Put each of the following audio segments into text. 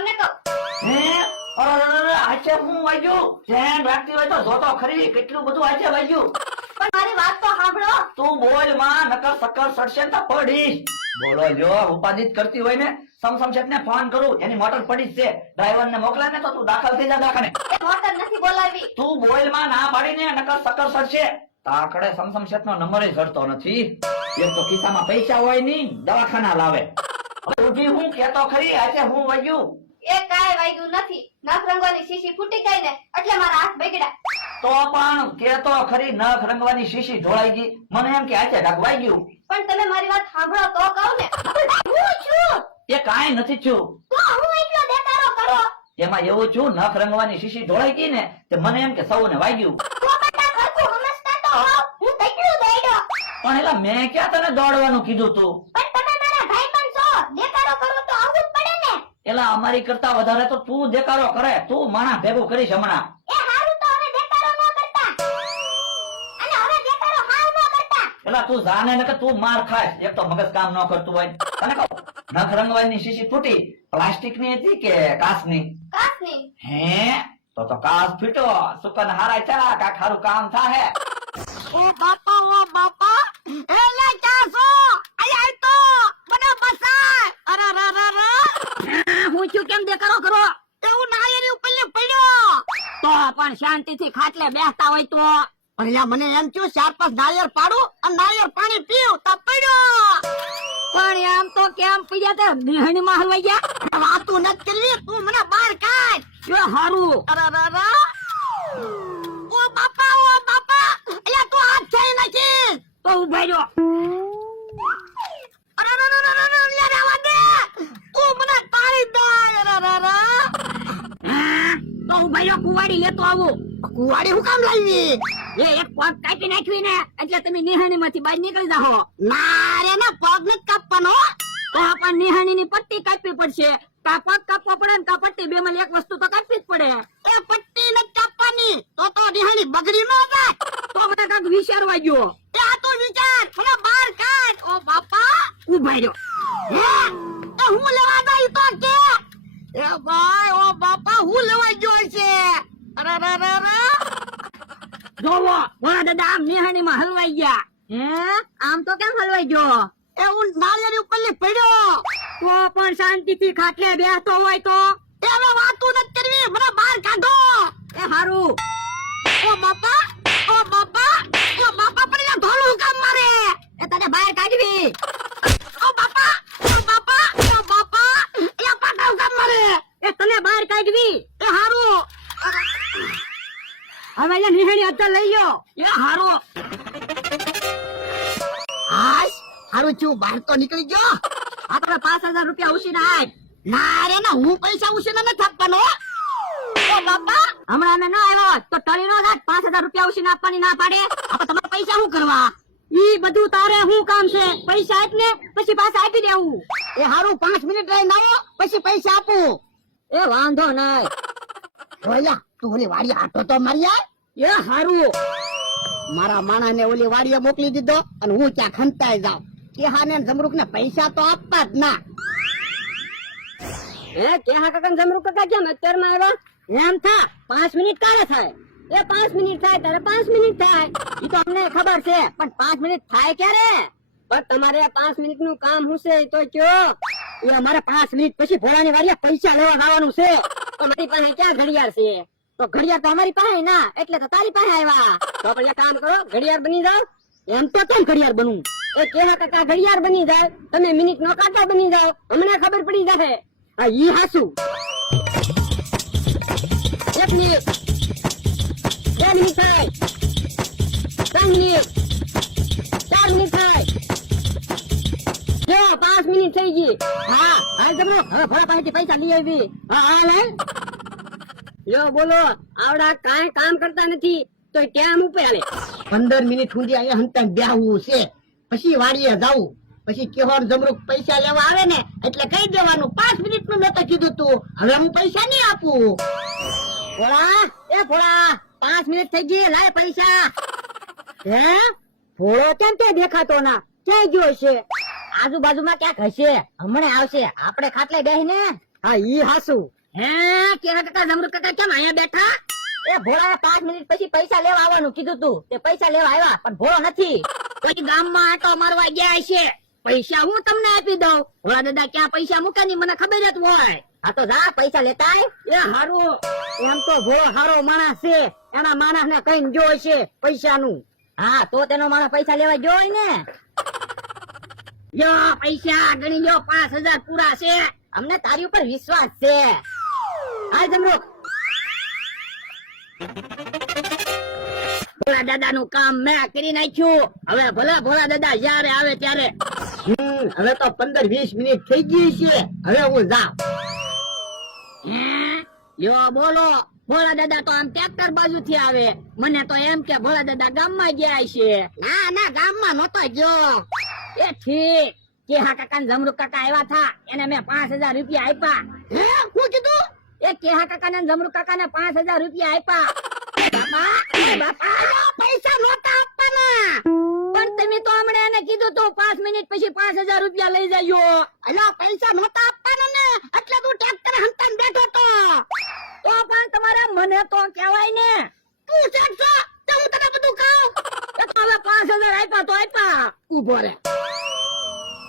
તમને કહું. હે? અરે આચે હું વાગ્યું? ધ્યાન રાખતી હોય તો જોતો ખરી કેટલું બધું આચે વાગ્યું. પણ મારી વાત તો સાંભળો. તું બોલમાં નકર સકર સડશે ને તો પડી બોલો જો ઉપાધિ કરતી હોય ને સમસમ શેઠ ને ફોન કરું એની મોટર પડી છે. ડ્રાઈવર ને મોકલાય ને તો તું દાખલ થઈ જા દાખલે. મોટર નથી બોલાવી. તું બોલમાં ના પાડીને નકર સકર સડશે. તાકડે સમસમ શેઠ નો નંબર જડતો નથી. એક તો ખિસ્સામાં પૈસા હોય નહીં દવાખાના લાવે. હું કેતો ખરી આજે હું વાગ્યું? એ વાગ્યું નથી. નખ રંગવાની શીશી ફૂટી ગઈ ને એટલે મારા હાથ બગડ્યા. તો પણ કેતો ખરી નખ રંગવાની શીશી ઢોળાઈ ગઈ. મને એમ કે આચે ઢગવાઈ ગયું. પણ તમે મારી વાત સાંભળો તો કહું ને. હું છું. એ કાઈ નથી છું તો હું એટલો દેકારો કરો. એમાં એવું છું નખ રંગવાની શીશી ઢોળાઈ ગઈ ને તે મને એમ કે સૌને વાગ્યું. તો તો પણ એલા મેં ક્યાં તને દોડવાનું કીધું તું પણ તમે મારા ભાઈ પણ છો દેકારો કરવો તો આવું જ પડે એલા અમારી કરતા વધારે તો તું દેકારો કરે. તું માણા ભેગું કરીશ હમણાં. એ હારું તો હવે દેકારો ન કરતા. અને હવે દેકારો હાવ ન કરતા. એલા તું જાણે ને કે તું માર ખાય એક તો મગજ કામ ન કરતું હોય. તને કહું નખ રંગવાની શીશી ફૂટી પ્લાસ્ટિકની હતી કે કાસની હે? તો તો કાચ ફીટો. સુકન હારા ચા કા ખારું કામ થાહે. ઓ ઓ બાપા એલે ચાસો આય તો મને બસાય અરે રે રે રે હું છું કેમ દેખાડો કરો એવું નાયરી ઉપર ને પડ્યો તો પણ શાંતિથી ખાટલે બેસતા હોય તો. પણ મને એમ થયું ચાર પાંચ નાળિયેર પાડું અને નાળિયેર પાણી પીવું તો પડ્યો પણ એમ તો કેમ પીડ્યા તે નિહણી માં હલવાઈ ગયા? વાતું નથી કરવી તું મને બહાર કાઢ. એ હારું. અરે અરે ઓ બાપા ઓ બાપા અલ્યા તું હાથ થઈ નાખી તો ઊભા રહ્યો. અરે અરે રે રે રે રે અલ્યા રહેવા દે તું મને તાળી દે અરે રે રે ઊભા કુવાડી લેતો આવો. કુવાડી હું કામ લાવી? એ એક પગ કાપી નાખ્યું ને એટલે તમે નિહાણી માંથી બહાર નીકળી જાઓ. મારે ના પગ નથી કાપવાનો. તો પણ નિહાણી ની પટ્ટી કાપવી પડશે. કા પગ કાપવો પડે ને કા પટ્ટી બે માં એક વસ્તુ તો કાપવી જ પડે. એ પટ્ટી નથી કાપવાની. તો તો નિહાણી બગડી ન જાય. તો મને કાંક વિચારવા ગયો એ આ તો વિચાર. થોડો બહાર કાઢ. ઓ બાપા. ઊભા રહ્યો. હું? લેવા દઈ તો કે? એ પડ્યો. તો પણ શાંતિથી ખાટલે બેસતો હોય તો? એ હવે વાતું નથી કરવી, મને બહાર કાઢો. એ હારું. બાપા બાપા બાપા પણ અહીંયા કામ મારે. એ તને બહાર કાઢવી. હારું છું, બહાર તો નીકળી ગયો. આપણે પાંચ હજાર રૂપિયા ઉછીને આય. ના રે, ના, હું પૈસા ઉછીને નથી આપવાનો બાપા, હમણાં ના આવ્યો તો ટળી નો જાત, પાંચ હજાર રૂપિયા ઉછીને આપવાની ના પાડે. આપણે તમારા પૈસા શું કરવા? ઈ બધું તારે શું કામ છે? પૈસા આપ ને, પછી પાછા આપી દેવું. એ હારું, પાંચ મિનિટ રહીને આવ્યો પછી પૈસા આપું. એ વાંધો નહીં. ઓલા તું ઓલી વાડી આટો તો મારી આય. એ હારું. મારા માણસ ને ઓલી વાડીએ મોકલી દીધો, અને હું ત્યાં ખંતાઈ જાઉં. કે હાને જમરૂક ને પૈસા તો આપવા જ ના. હે, કેહા કાકા જમરૂક કાકા કેમ અત્યારમાં આવ્યા? એમ થા, પાંચ મિનિટ ક્યારે થાય. એ પાંચ મિનિટ થાય ત્યારે પાંચ મિનિટ થાય. એ તો અમને ખબર છે, પણ પાંચ મિનિટ થાય ક્યારે? પણ તમારે પાંચ મિનિટનું કામ હશે તો કયો? એ અમારે પાંચ મિનિટ પછી ભોળાની વાળી પૈસા લેવા જવાનું છે. તો મારી પાસે ક્યાં ઘડિયાળ છે? તો ઘડિયાળ તો અમારી પાસે ના, એટલે તો તારી પાસે આવ્યા. તો આપણે કામ કરો, ઘડિયાળ બની જાવ. એમ તો કેમ ઘડિયાળ બનવું? એ કેવા કાકા ઘડિયાળ બની જાય? તમે મિનિટ નો કાંટા બની જાઓ. અમને ખબર પડી જશે આ ઈ હાસુ. એક મિનિટ. બે મિનિટ થાય. ત્રણ મિનિટ. ચાર મિનિટ થાય. જો, પાંચ મિનિટ થઈ ગઈ. હા હા જમો. હવે ભોળા પાસેથી પૈસા લઈ આવી. હા હા લે યો, બોલો, આવડા કાંઈ કામ કરતા નથી તો કેમ ઉપર હાલે પંદર મિનિટ સુધી અહીંયા હંતા બેહવું છે. પછી વાડીએ જાવું પછી કેહોર જમરૂક પૈસા લેવા આવે ને એટલે કહી દેવાનું પાંચ મિનિટનું મેં તો કીધું તું. હવે હું પૈસા નહીં આપું. ભોળા એ ભોળા પાંચ મિનિટ થઈ ગઈ લાય પૈસા. હે? ભોળો કેમ તે દેખાતો ના. ક્યાં ગયો છે? આજુબાજુમાં ક્યાંક હશે? હમણાં આવશે. આપણે ખાટલે બેહીને? હા ઈ હાસુ. હે? કેરા કાકા જમરૂક કાકા કેમ અહીંયા બેઠા? એ ભોળા પાંચ મિનિટ પછી પૈસા લેવા આવવાનું કીધું તું. તે પૈસા લેવા આવ્યા પણ ભોળો નથી. કોઈ ગામમાં આટો મારવા ગયા છે પૈસા હું તમને આપી દઉં? ભોળા દાદા, ક્યાં પૈસા મૂકે ની મને ખબર જ હોય. હા તો જા, પૈસા લેતા એ હારું. એમ તો ભોળો હારો માણસ છે. એના માણસ ને કઈ જોય છે પૈસાનું. હા, તો તેનો માણસ પૈસા લેવા જોય ને? યો પૈસા, ગણી લો પાંચ હજાર પૂરા છે. અમને તારી ઉપર વિશ્વાસ છે. હાલ જમરૂક ભોળા દાદા નું કામ મેં કરી નાખ્યું. હવે ભલે ભોળા દાદા જયારે આવે ત્યારે હવે તો પંદર વીસ મિનિટ થઈ ગઈ છે. હવે હું જાઉં. યો બોલો. ભોળા દાદા તો આમ ટ્રેક્ટર બાજુ થી આવે. મને તો એમ કે ભોળા દાદા ગામમાં ગયા છે. ના ના ગામમાં નતો ગયો. એ ઠીક. કે હા કાકા જમરૂક કાકા આવ્યા હતા એને મેં પાંચ હજાર રૂપિયા આપ્યા. હે? હું કીધું? એ કેહા કાકા ને જમરૂક કાકા ને પાંચ હજાર રૂપિયા આપ્યા. મને તો કહેવાય ને બધું કહું પાંચ હજાર આપ્યા તો આપ્યા ઊભો રે.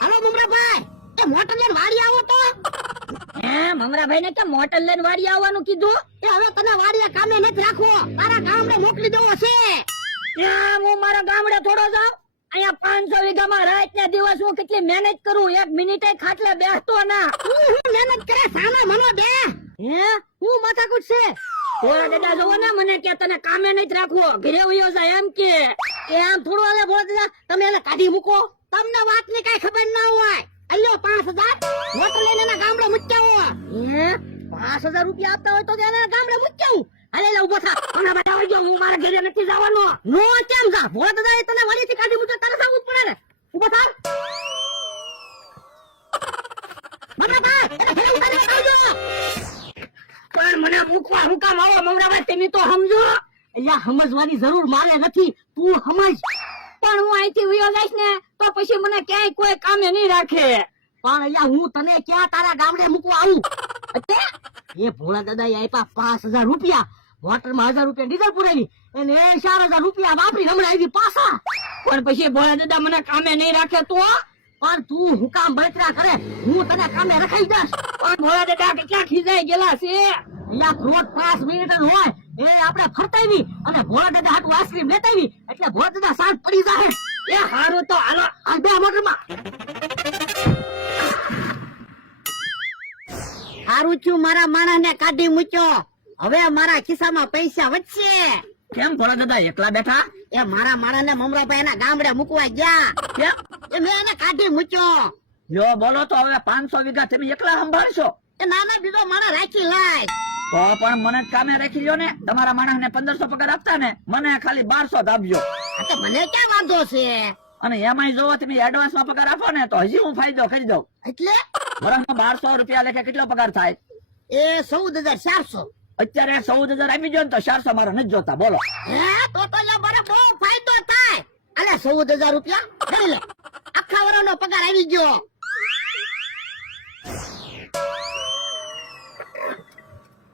હાલો મુમરાભાઈ એ મોટર લઈને વાડી આવો તો. હે મમરાભાઈ ને કે મોટર લઈને વાડી આવવાનું કીધું. એ હવે તને વાડીએ કામે નથી રાખવો. તારા ગામડે મોકલી દેવો છે. ત્યાં હું મારા ગામડે થોડો જાઉં. અહીંયા પાંચસો વીઘામાં રાત ને દિવસ હું કેટલી મહેનત કરું એક મિનિટે ખાટલે બેસતો ના. હું મહેનત કરે સામે મને બે. હે? હું માથાકૂટ છે. ભોળા દાદા જોવો ને મને કે તને કામે નથી રાખવો. ઘરે વયો જાય એમ કે. એ આમ થોડું હાલે ભોળા દાદા તમે એને કાઢી મૂકો. તમને વાતની કઈ ખબર ના હોય. અલ્યો પાંચ હજાર? મોટર લઈને એના ગામડે મૂક્યા હે. પાંચ હજાર રૂપિયા આપતા હોય તો એના ગામડે મૂક્યા હું. હાલે લે ઊભો થા. હમણાં બધા આવી ગયો હું મારા ઘરે નથી જવાનો. નો કેમ જા? ભોળા દાદા એ તને વળીથી કાઢી મૂક્યો તને જવું પડે ને? ઊભો થા. પણ મને મૂકવા હુકામ આવો મમરાભાઈ તમે તો સમજો. અલ્યા સમજવાની જરૂર મારે નથી. તું સમજ. પણ હું અહીંથી વિયો જઈશ ને પછી મને ક્યાંય કોઈ કામે નહીં રાખે. પણ અહીંયા હું તને ક્યાં તારા ગામડે મૂકવા આવું? એ ભોળા દાદા આપ્યા પાંચ હજાર રૂપિયા. વોટરમાં હજાર રૂપિયા ડીઝલ પુરાવી અને ચાર હજાર રૂપિયા વાપરી હમણાં આવી પાછા. પણ પછી ભોળા દાદા મને કામે નહીં રાખે તો? પણ તું હું કામ બળતરા કરે. હું તને કામે રખાઈ દઈશ પણ ભોળા દાદા કેટલા ખીજાઈ ગયેલા છે? અહીંયા રોજ પાંચ મિનિટ જ હોય. એ આપણે ફરતાવી અને ભોળા દાદા હાટું આઈસ્ક્રીમ લેતાવી. એટલે ભોળા દાદા શાંત પડી જાય એ હારું તો હાલો. આ બે મોટરમાં હારું છું મારા માણસ ને કાઢી મૂક્યો. હવે મારા ખિસ્સામાં પૈસા વધશે. કેમ ભોળા દાદા એકલા બેઠા? એ મારા માણસ ને મમરાભાઈ એના ગામડે મૂકવા ગયા. કેમ? મેં એને કાઢી મૂક્યો. જો બોલો તો હવે પાંચસો વીઘા તમે એકલા સંભાળશો? એ નાના બીજો માણસ રાખી લાય. તો પણ મને કામે રાખી લ્યો ને. તમારા માણસ ને પંદરસો પગાર આપતા ને. મને ખાલી બારસો જ આપજો. મને ક્યાં વાંધો છે? અને એમાં જો તમે એડવાન્સમાં પગાર આપો ને તો હજી હું ફાયદો કરી દઉં. એટલે? વર્ષમાં બારસો રૂપિયા લેખે કેટલો પગાર થાય? એ ચૌદ હજાર ચારસો. અત્યારે ચૌદ હજાર આપી દો ને તો ચારસો મારો નથી જોતા બોલો. હે? તો તો લે બહુ ફાયદો થાય. અને ચૌદ હજાર રૂપિયા? આખા લે. આખા વર્ષનો પગાર આવી ગયો.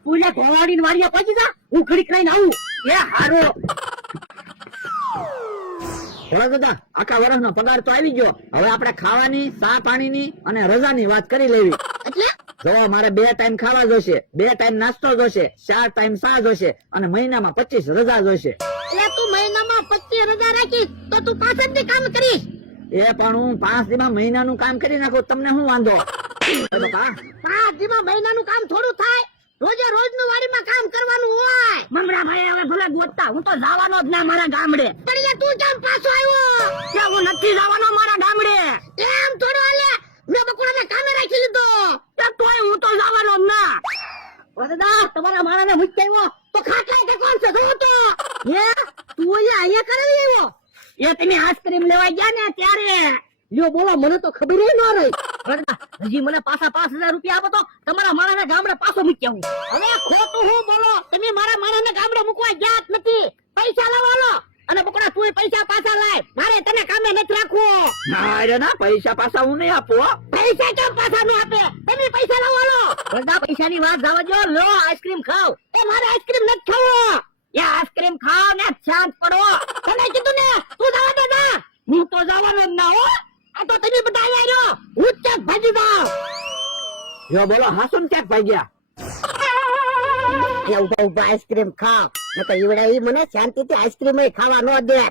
તું લે ધોવાડીને વાડીએ પહોંચી જા હું ઘડીક લઈને આવું. એ હારું. દાદા આખા વર્ષનો પગાર તો આવી ગયો. હવે આપણે ખાવાની ચા પાણીની અને રજાની વાત કરી લેવી. એટલે? જો મારે બે ટાઈમ ખાવા જોશે બે ટાઈમ નાસ્તો જોશે ચાર ટાઈમ સા જોશે અને મહિનામાં પચીસ રજા જોશે. એટલે તું મહિનામાં પચીસ રજા રાખી તો તું થી કામ કરીશ. એ પણ હું પાંચ દીમાં મહિનાનું કામ કરી નાખું તમને શું વાંધો? પાંચ દિવસ મહિનાનું કામ થોડું થાય. રોજે રોજનું વાડીમાં કામ કરવાનું હોય. મમરાભાઈ હવે ભલે ગોતતા હું તો જવાનો જ ના મારા ગામડે. પણ તું કેમ પાછો આવ્યો. કે હું નથી જવાનો મારા ગામડે? એમ થોડો હાલે. મેં બકોડાને કામે રાખી લીધો કે તોય હું તો જવાનો જ ના. દાદા તમારા માણસને મૂકી આવ્યો. તો ખાટલા કે કોણ છે? જોવો તો. હે? તું અહીંયા અહીંયા કરાવી આવ્યો? એ તમે આઈસ્ક્રીમ લેવા ગયા ને ત્યારે? લ્યો બોલો મને તો ખબર ન રહી. હજી મને પાછા પાંચ હજાર રૂપિયા આપો તો તમારા માણસને ગામડે પાછો મૂકી આવું હવે ખોટું હું બોલો? તમે મારા માણસને ગામડે મૂકવા ગયા જ નથી. પૈસા લાવવાનો અને બકડા તું પૈસા પાછા લાય. મારે તને કામે નથી રાખવો. ના રે ના પૈસા પાછા હું નહીં આપો પૈસા કેમ પાછા નહીં આપે? તમે પૈસા લાવો લો બધા પૈસાની વાત જવા દો લો આઈસ્ક્રીમ ખાવ એ મારે આઈસ્ક્રીમ નથી ખાવો. એ આઈસ્ક્રીમ ખાવ ને શાંત પડો. તને કીધું ને તું જવા દે ના. હું તો જવાનો જ ના હો. આ તો તમે બધા અહીંયા જો બોલો હાસુન ક્યાંક ભાઈ ગયા એ ઊભા ઊભા આઈસ્ક્રીમ ખાવ નકર ઈવડા ઈ મને શાંતિથી આઈસ્ક્રીમ ખાવા ન દે.